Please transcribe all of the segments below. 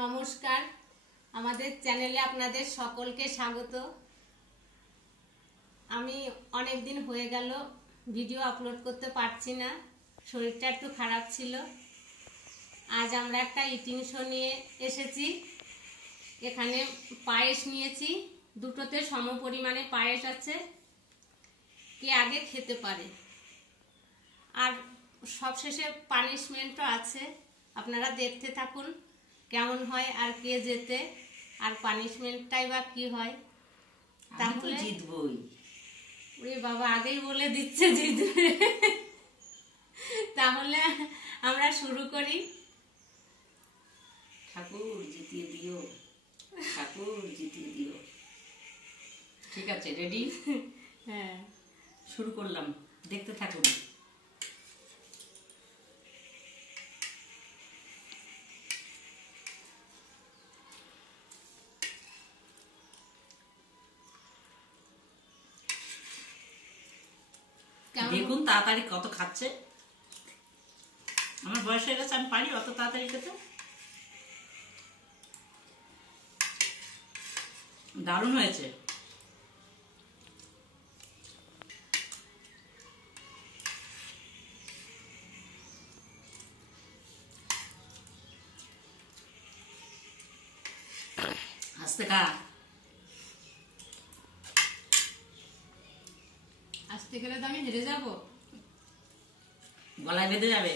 নমস্কার, আমাদের চ্যানেলে আপনাদের সকলকে স্বাগত। আমি অনেক দিন হয়ে গেল ভিডিও আপলোড করতে পারছি না, শরীরটা একটু খারাপ ছিল। আজ আমরা একটা ইটিং শো নিয়ে এসেছি। এখানে পায়েস নিয়েছি, দুটোতে সম পরিমাণে পায়েস আছে, কে আগে খেতে পারে। আর সবশেষে পানিশমেন্টও আছে, আপনারা দেখতে থাকুন কেমন হয় আর কে জেতে আর পানিশমেন্টটাই বা কি হয়। তাহলে জিতবই। ওরে বাবা, আগেই বলে দিচ্ছে জিতবে। তাহলে আমরা শুরু করি। ঠাকুর জিতিয়ে দিও, ঠাকুর জিতিয়ে দিও। ঠিক আছে, রেডি? হ্যাঁ, শুরু করলাম, দেখতে থাকুন। দেখুন তাড়াতাড়ি কত খাচ্ছে। আমার বয়স হয়ে গেছে, আমি পারি অত তাড়াতাড়ি খেতে। দারুণ হয়েছে। আস্তে খা। আস্তে খেলে তো আমি হেরে যাব, গলায় বেঁধে যাবে।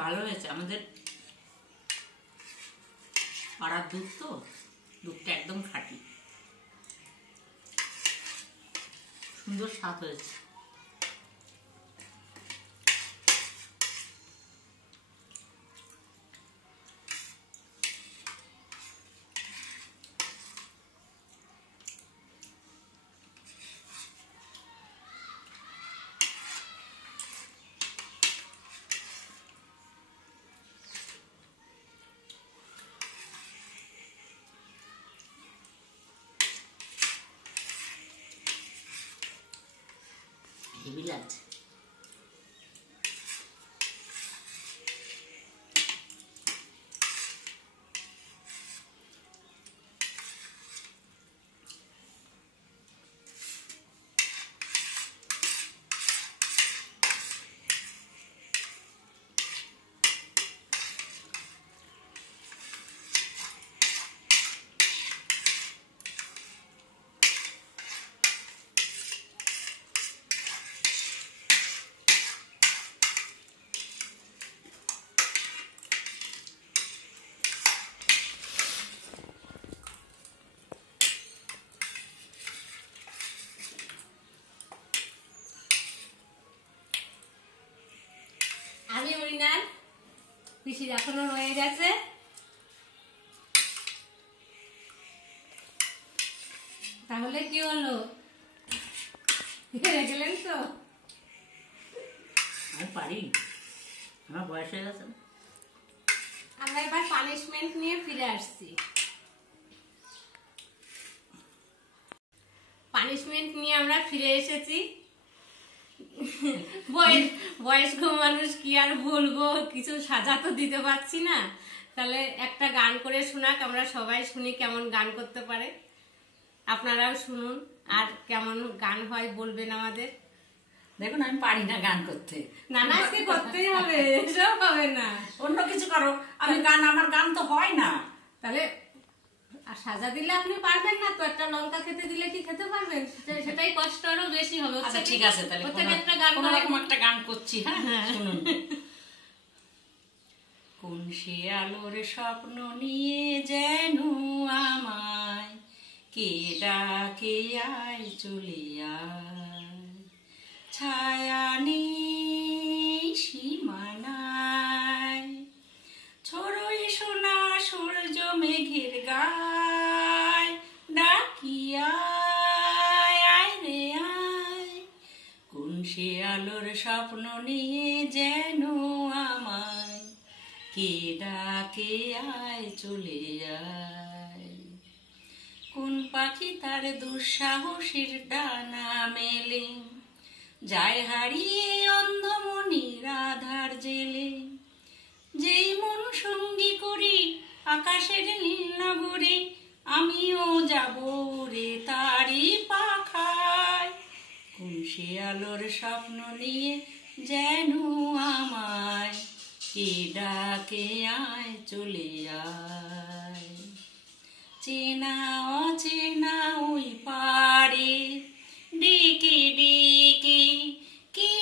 ভালো হয়েছে, আমাদের পাড়ার দুধ তো, দুধটা একদম খাঁটি, সুন্দর স্বাদ হয়েছে। হেভি লাগছে। আমি উইনার। পিসির এখনো রয়ে গেছে। তাহলে কি হলো, হেরে গেলেন তো? আমি পারি, আমার বয়স হয়ে গেছে। আমরা এবার পানিশমেন্ট নিয়ে ফিরে আসছি। পানিশমেন্ট নিয়ে আমরা ফিরে এসেছি। বয়স্ক মানুষ কি আর বলবো, কিছু সাজা তো দিতে পারছি না। তাহলে একটা গান করে শোনাক, আমরা সবাই শুনি কেমন গান করতে পারে। আপনারাও শুনুন আর কেমন গান হয় বলবেন আমাদের। দেখুন আমি পারি না গান করতে। নানাজকে করতেই হবে, এসব হবে না। অন্য কিছু করো, আমি গান, আমার গান তো হয় না। তাহলে আর সাজা দিলে আপনি পারবেন না তো, একটা লঙ্কা খেতে দিলে কি খেতে পারবেন? সেটাই কষ্ট আরো বেশি হবে। আচ্ছা ঠিক আছে, তাহলে একটা গান, কোনরকম একটা গান করছি। হ্যাঁ শুনুন। কোন সে আলোর স্বপ্ন নিয়ে যেন আমায় কে ডাকে আয় চলে আয়, ছায়া নেই সীমানায়, ছড়ই সোনা সূর্য মেঘের গায়, ডাকি আয় আয় রে আয়, কোন সে আলোর স্বপ্ন নিয়ে যেন আমায় কে ডাকে আয় চলে আয়। কোন পাখি তার দুঃসাহসীর ডানা মেলে যায় হারিয়ে অন্ধমনির আধার জেলে। যেই মন সঙ্গী করি আকাশের নীল নগরে, আমিও যাব রে তারি পাখায়। কোন সে আলোর স্বপ্ন নিয়ে যেন আমায় কে ডাকে আয় চলে আয়। চেনা অচেনা ওই পারে ডেকে ডেকে কে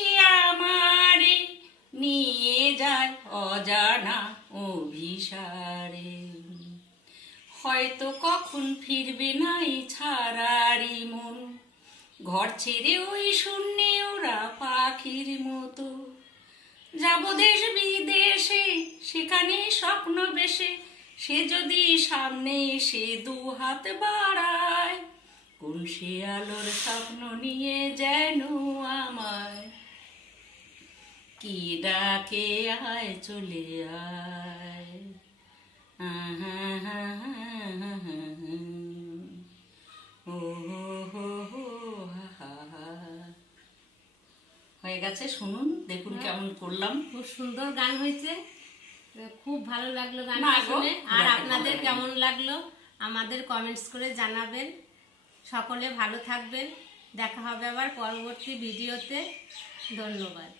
আমারে নিয়ে যায় অজানা অভিসারে। হয়তো কখন ফিরবে না এই ছাড়ারি মন, ঘর ছেড়ে ওই শূন্যে ওরা পাখির মতো। যাব দেশ বিদেশে সেখানে স্বপ্ন বেশে, সে যদি সামনে এসে দু হাত বাড়ায়। কোন সে আলোর স্বপ্ন নিয়ে যেন আমায় কি ডাকে আয় চলে আয়। ও হো হো হা হা। হয়ে গেছে, শুনুন দেখুন কেমন করলাম। খুব সুন্দর গান হয়েছে, খুব ভালো লাগলো না গানটা গো, শুনে। আর খুব আপনাদের ভালো কেমন লাগলো আমাদের কমেন্টস করে জানাবেন। সকলে ভালো থাকবেন, দেখা হবে আবার পরবর্তী ভিডিওতে। ধন্যবাদ।